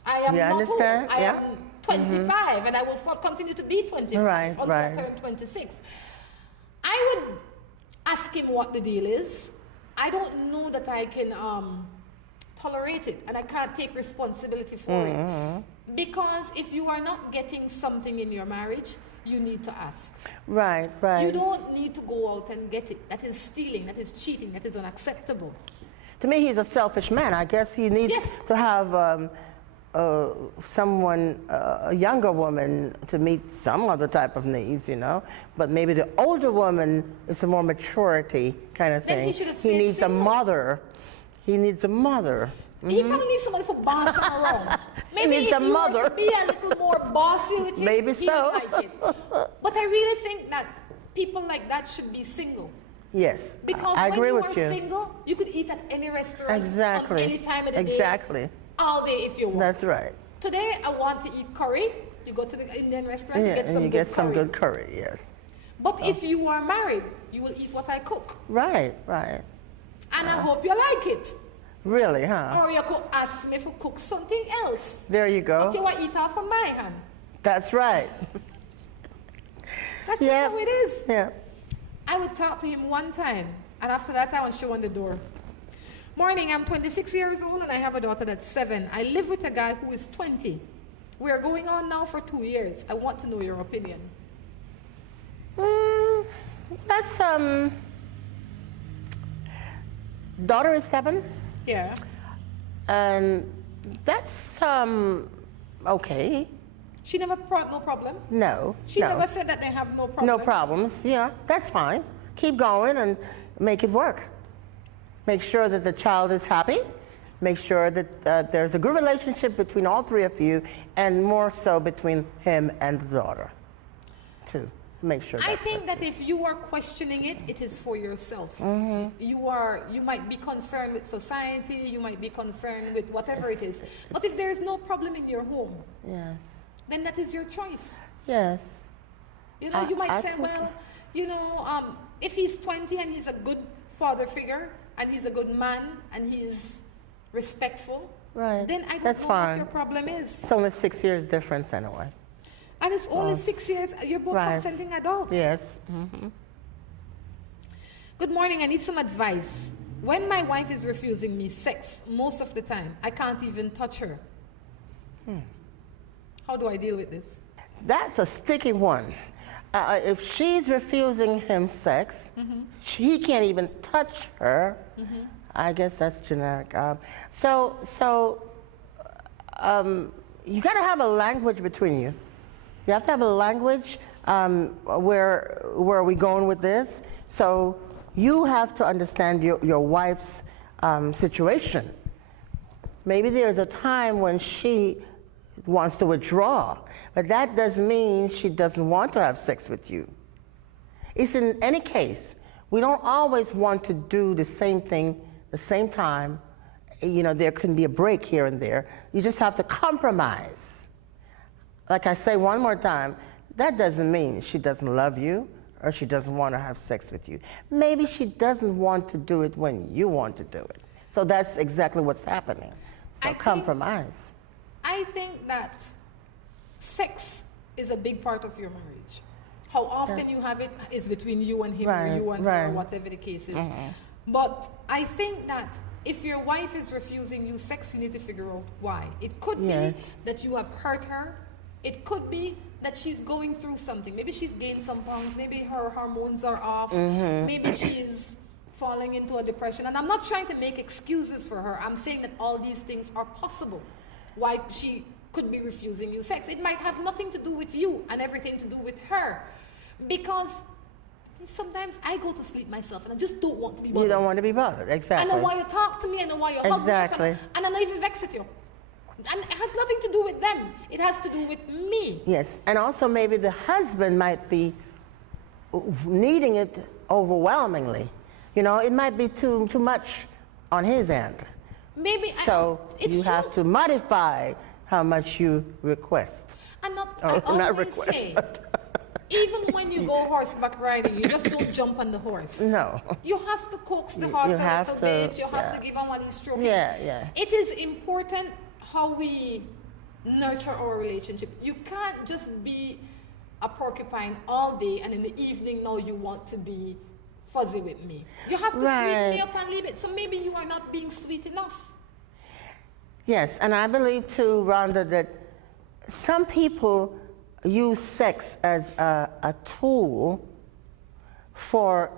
I am You not understand? old. I Yeah. am 25 and I will continue to be 25 Right, until I turn 26. I would ask him what the deal is. I don't know that I can tolerate it and I can't take responsibility for it. Because if you are not getting something in your marriage, you need to ask. Right, right. You don't need to go out and get it. That is stealing, that is cheating, that is unacceptable. To me, he's a selfish man. I guess he needs to have someone, a younger woman, to meet some other type of needs, you know. But maybe the older woman is a more maturity kind of Then thing. he should have stayed needs single. a mother. He needs a mother. He probably needs somebody for bossing around. Maybe needs if a you mother. were to be a little more bossy with him, Maybe he so. would like it. But I really think that people like that should be single. Yes, Because I when agree you with are you. single, you could eat at any restaurant Exactly. on any time of the day. Exactly. All day if you want. That's right. Today, I want to eat curry. You go to the Indian restaurant, you Yeah, get and some you good get some curry. good curry, yes. But if you are married, you will eat what I cook. Right, right. And I hope you like it. Really, huh? Or you could ask me to cook something else. There you go. But you want to eat off of my hand. That's right. That's just Yeah. how it is. Yeah. I would talk to him one time, and after that, I would show on the door. Morning, I'm 26 years old, and I have a daughter that's 7. I live with a guy who is 20. We are going on now for 2 years. I want to know your opinion. That's daughter is 7, Yeah. and that's okay. She never brought no problem. No, She no, never said that they have no problem. no problems. Yeah, that's fine. Keep going and make it work. Make sure that the child is happy. Make sure that there's a good relationship between all three of you, and more so between him and the daughter, too. Make sure. I that's think that it. if you are questioning it, it is for yourself. You might be concerned with society, you might be concerned with whatever it is. But if there is no problem in your home, Yes. then that is your choice. Yes. You know, you might I say, think- well, you know, if he's 20 and he's a good father figure and he's a good man and he's respectful, Right. then I don't That's know fine. what your problem is. It's only 6 years difference anyway. And it's only 6 years. You're both Right. consenting adults. Yes. Good morning. I need some advice. When my wife is refusing me sex most of the time, I can't even touch her. How do I deal with this? That's a sticky one. If she's refusing him sex, he can't even touch her. I guess that's generic. You got to have a language between you. You have to have a language. Where are we going with this? So you have to understand your wife's situation. Maybe there's a time when she wants to withdraw, but that doesn't mean she doesn't want to have sex with you. It's in any case, we don't always want to do the same thing the same time. You know, there can be a break here and there. You just have to compromise. Like I say one more time, that doesn't mean she doesn't love you or she doesn't want to have sex with you. Maybe she doesn't want to do it when you want to do it. So that's exactly what's happening. So compromise. I think that sex is a big part of your marriage. How often you have it is between you and him, or you and her, whatever the case is. But I think that if your wife is refusing you sex, you need to figure out why. It could be that you have hurt her. It could be that she's going through something. Maybe she's gained some pounds. Maybe her hormones are off. Maybe she's falling into a depression. And I'm not trying to make excuses for her. I'm saying that all these things are possible. Why she could be refusing you sex. It might have nothing to do with you and everything to do with her. Because sometimes I go to sleep myself and I just don't want to be bothered. You don't want to be bothered, exactly. I don't want you to talk to me, I don't want you to hug me, and I'm not even vexed at you. And it has nothing to do with them. It has to do with me. Yes, and also maybe the husband might be needing it overwhelmingly. You know, it might be too much on his end. Maybe. So you have to modify how much you request. And I always say, even when you go horseback riding, you just don't jump on the horse. No. You have to coax the horse a little bit. You have to give him one stroke. Yeah. It is important how we nurture our relationship. You can't just be a porcupine all day and in the evening now you want to be fuzzy with me. You have to sweeten me up and leave it. So maybe you are not being sweet enough. Yes, and I believe too, Rhonda, that some people use sex as a tool for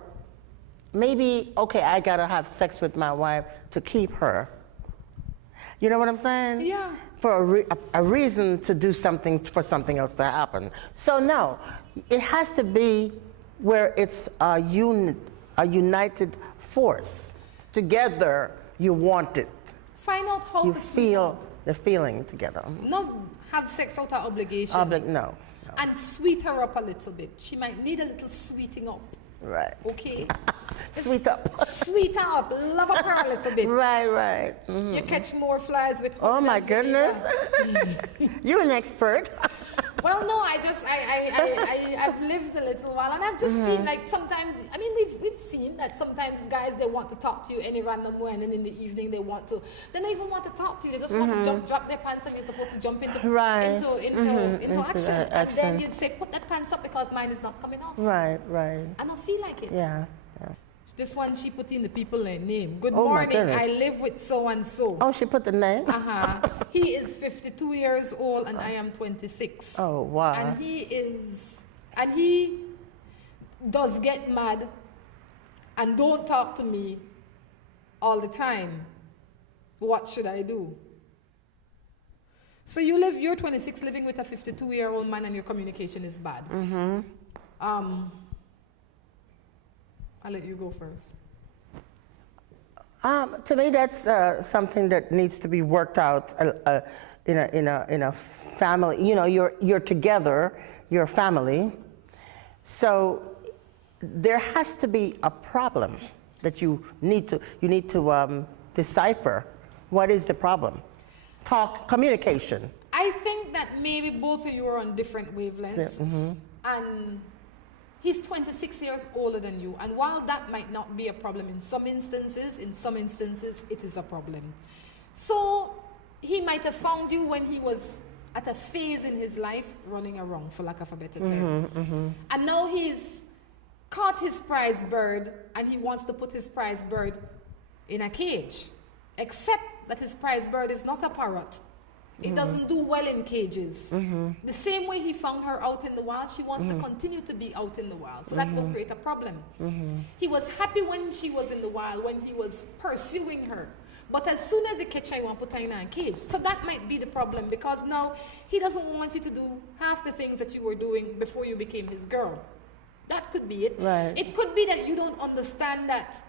maybe, okay, I gotta have sex with my wife to keep her. You know what I'm saying? Yeah. For a reason to do something, for something else to happen. So no, it has to be where it's a united force. Together, you want it. Find out how you to feel the feeling together. No, have sex out of obligation. No. And sweet her up a little bit. She might need a little sweeting up. Right. Okay. Sweet up. Sweet her up. Love up her a little bit. Right. You catch more flies with. Oh my goodness. You're an expert. Well, no, I've lived a little while, and I've just seen, like, sometimes, I mean, we've seen that sometimes guys, they want to talk to you any random way, and then in the evening they don't even want to talk to you, they just want to drop their pants, and you're supposed to jump into action. And then you'd say, put that pants up because mine is not coming off. Right. I don't feel like it. Yeah. This one, she put in the people name. Good Oh, morning, I live with so-and-so. Oh, she put the name? He is 52 years old and I am 26. Oh, wow. And he does get mad and don't talk to me all the time. What should I do? So you're 26 living with a 52-year-old man and your communication is bad. I'll let you go first. To me, that's something that needs to be worked out in a family. You know, you're together, you're a family. So there has to be a problem that you need to decipher. What is the problem? Communication. I think that maybe both of you are on different wavelengths, and he's 26 years older than you, and while that might not be a problem in some instances it is a problem. So he might have found you when he was at a phase in his life running around, for lack of a better term. And now he's caught his prize bird and he wants to put his prize bird in a cage, except that his prize bird is not a parrot. It doesn't do well in cages. The same way he found her out in the wild, she wants to continue to be out in the wild. So that will create a problem. He was happy when she was in the wild, when he was pursuing her. But as soon as he catch her, he want to put her in a cage. So that might be the problem, because now he doesn't want you to do half the things that you were doing before you became his girl. That could be it. Right. It could be that you don't understand that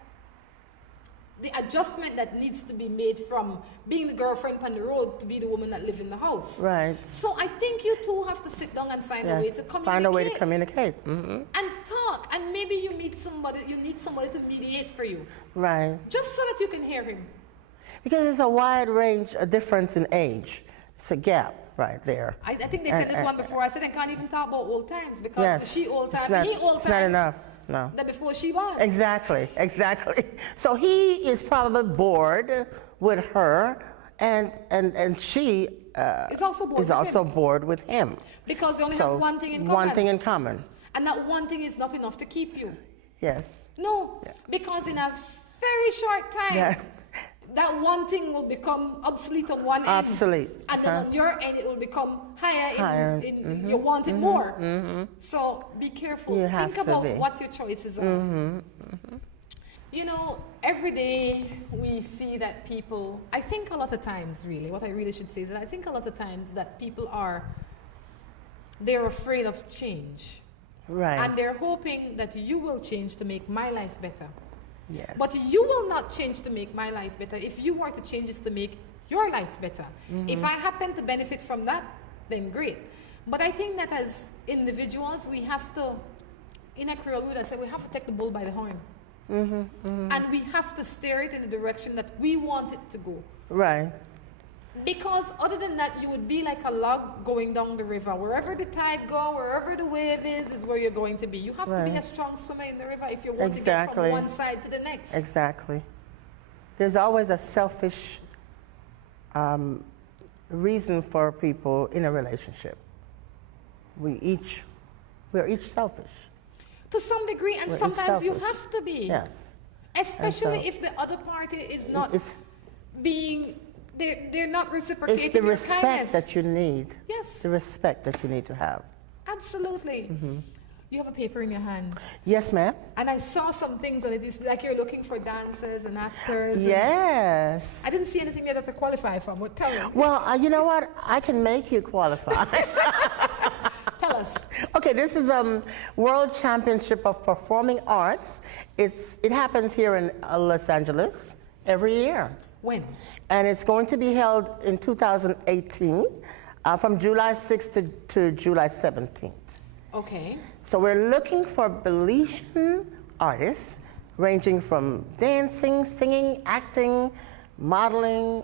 the adjustment that needs to be made from being the girlfriend on the road to be the woman that live in the house. Right. So I think you two have to sit down and find a way to communicate. Find a way to communicate. And talk. And maybe you need somebody to mediate for you. Right. Just so that you can hear him. Because there's a wide range, a difference in age. It's a gap right there. I think they said this one before. I said I can't even talk about old times, because Yes. she old It's time not, and he old it's times. not enough. No. That before she was. Exactly. So he is probably bored with her, and she Is also bored is with also him. bored with him. Because they only So have one thing in common. One thing in common. And that one thing is not enough to keep you. Yes. No, Yeah. because in a very short time, Yes. that one thing will become obsolete on one end. Obsolete. And then on your end, it will become higher. Higher. You want it more. So be careful. You have Think to about be. what your choices are. You know, every day we see that people, I think a lot of times really, what I really should say is that I think a lot of times that people they're afraid of change. Right. And they're hoping that you will change to make my life better. Yes. But you will not change to make my life better. If you were to change, it's to make your life better. If I happen to benefit from that, then great. But I think that as individuals, we have to, in a Creole would I say, we have to take the bull by the horn. And we have to steer it in the direction that we want it to go. Right. Because other than that, you would be like a log going down the river. Wherever the tide go, wherever the wave is where you're going to be. You have to be a Right. strong swimmer in the river if you want to get Exactly. from one side to the next. Exactly. There's always a selfish reason for people in a relationship. We're each selfish. To some degree, and We're each sometimes you selfish. have to be. Yes. Especially so- if the other party is not It's- being, they're not reciprocating It's the your respect kindness. that you need. Yes. The respect that you need to have. Absolutely. You have a paper in your hand. Yes, ma'am. And I saw some things and it is like you're looking for dancers and actors. and- Yes. I didn't see anything there that to qualify for, but tell me. Well, you know what? I can make you qualify. Tell us. Okay, this is World Championship of Performing Arts. It happens here in Los Angeles every year. When? And it's going to be held in 2018 from July 6th to July 17th. Okay. So we're looking for Belizean artists ranging from dancing, singing, acting, modeling,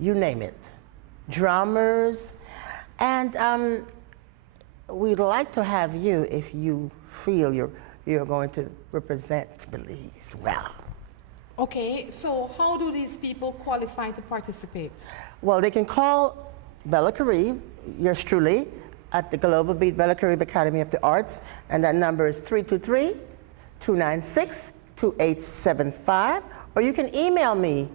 you name it, drummers. And we'd like to have you if you feel you're going to represent Belize well. Okay, so how do these people qualify to participate? Well, they can call Bella Carib, yours truly, at the Global Beat Bella Carib Academy of the Arts, and that number is 323-296-2875, or you can email me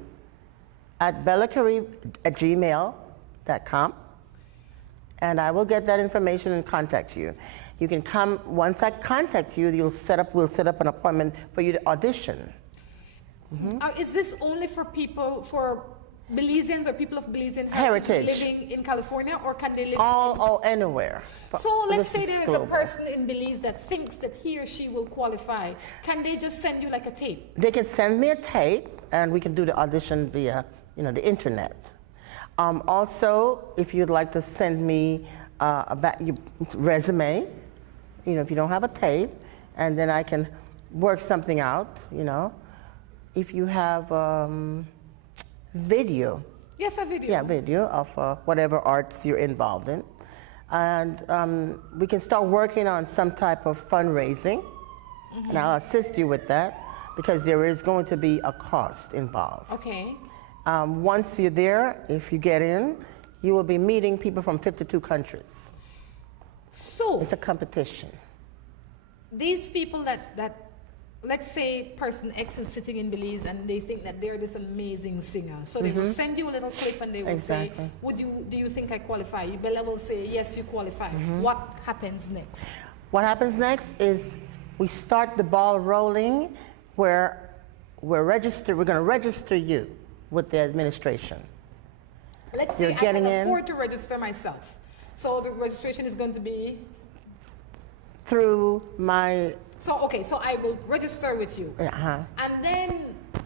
at bellacarib@gmail.com, and I will get that information and contact you. You can come, once I contact you, we'll set up an appointment for you to audition. Is this only for people, for Belizeans or people of Belizean Heritage. living in California, or can they live? All anywhere. So let's This say there is a global. person in Belize that thinks that he or she will qualify. Can they just send you like a tape? They can send me a tape, and we can do the audition via, the internet. Also, if you'd like to send me your resume, if you don't have a tape, and then I can work something out, If you have video. Yes, a video. Yeah, video of whatever arts you're involved in. And we can start working on some type of fundraising, and I'll assist you with that, because there is going to be a cost involved. Okay. Once you're there, if you get in, you will be meeting people from 52 countries. So It's a competition. these people that let's say person X is sitting in Belize and they think that they're this amazing singer. So they will send you a little clip and they will say, do you think I qualify? Bella will say, yes, you qualify. What happens next? What happens next is we start the ball rolling where we're going to register you with the administration. Let's say I can afford to register myself. So the registration is going to be? Through my... So I will register with you. And then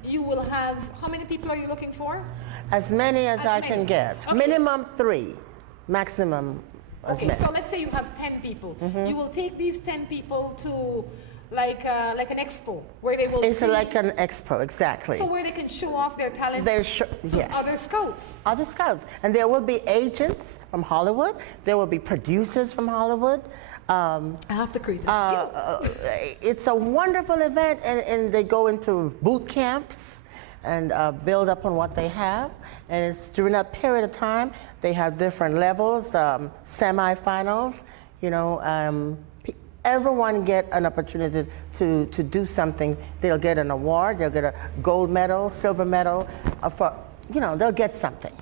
you will have, how many people are you looking for? As many as I can get. Okay. Minimum 3, maximum as many. So let's say you have 10 people. You will take these 10 people to like an expo where they will It's like an expo, exactly. So where they can show off their talent to other scouts. Other scouts. And there will be agents from Hollywood. There will be producers from Hollywood. I have to create a skill. It's a wonderful event, and they go into boot camps and build up on what they have. And it's during that period of time, they have different levels, semifinals, you know, everyone get an opportunity to do something. They'll get an award, they'll get a gold medal, silver medal, they'll get something.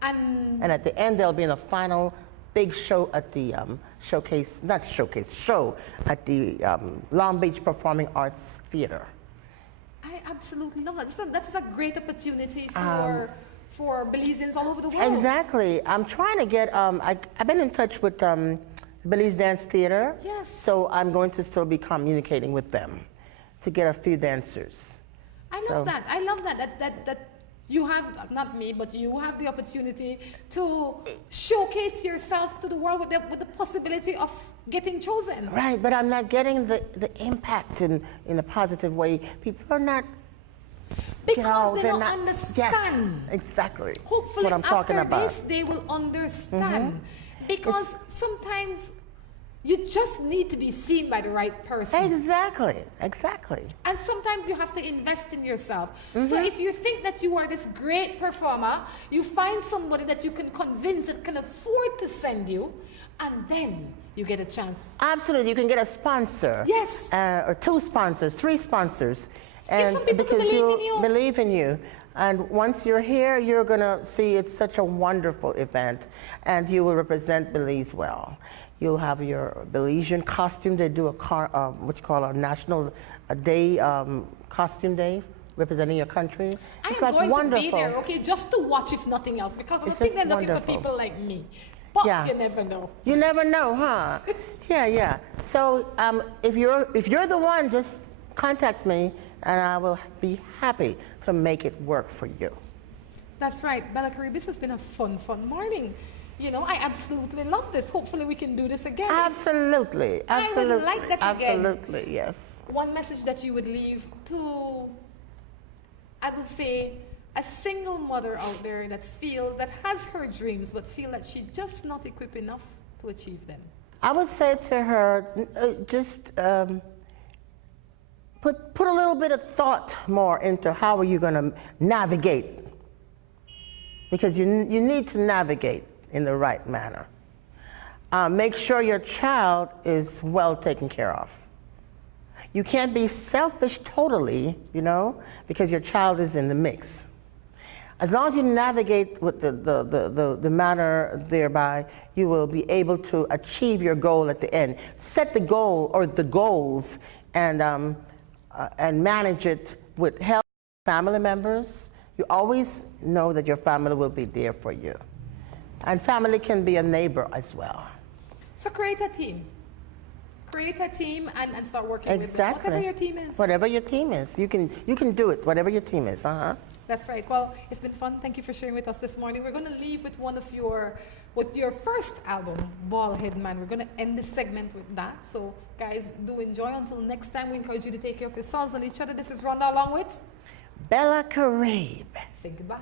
And at the end, they'll be in a final big show at the show at the Long Beach Performing Arts Theater. I absolutely love that. That's a great opportunity for Belizeans all over the world. Exactly. I'm trying to get, I've been in touch with Belize Dance Theater. Yes. So I'm going to still be communicating with them to get a few dancers. I love that. I love that you have, not me, but you have the opportunity to showcase yourself to the world with the possibility of getting chosen. Right, but I'm not getting the impact in a positive way. People are not... Because they don't understand. Yes, exactly. Hopefully That's what I'm talking after about. this, they will understand. Because sometimes you just need to be seen by the right person. Exactly, exactly. And sometimes you have to invest in yourself. So if you think that you are this great performer, you find somebody that you can convince that can afford to send you, and then you get a chance. Absolutely, you can get a sponsor. Yes. Or 2 sponsors, 3 sponsors. Get some people to believe in you. And once you're here, you're going to see it's such a wonderful event, and you will represent Belize well. You'll have your Belizean costume. They do a national day, costume day, representing your country. It's I'm going wonderful. to be there, okay, just to watch, if nothing else, because I think they're looking for people like me. But you never know. You never know, huh? Yeah. So if you're the one, just contact me, and I will be happy to make it work for you. That's right. Bella Carib, this has been a fun morning. You know, I absolutely love this. Hopefully we can do this again. Absolutely. I would like that again. Absolutely, yes. One message that you would leave to, I would say, a single mother out there that has her dreams, but feel that she's just not equipped enough to achieve them. I would say to her, just put a little bit of thought more into how are you going to navigate, because you need to navigate in the right manner. Make sure your child is well taken care of. You can't be selfish totally, because your child is in the mix. As long as you navigate with the manner thereby, you will be able to achieve your goal at the end. Set the goal or the goals and manage it with help, family members. You always know that your family will be there for you. And family can be a neighbor as well. So create a team. Create a team and start working with them. Whatever your team is. Whatever your team is. You can do it, whatever your team is. That's right. Well, it's been fun. Thank you for sharing with us this morning. We're going to leave with your first album, Ballhead Man. We're going to end this segment with that. So guys, do enjoy. Until next time, we encourage you to take care of yourselves and each other. This is Rhonda along with Bella Carib. Say goodbye.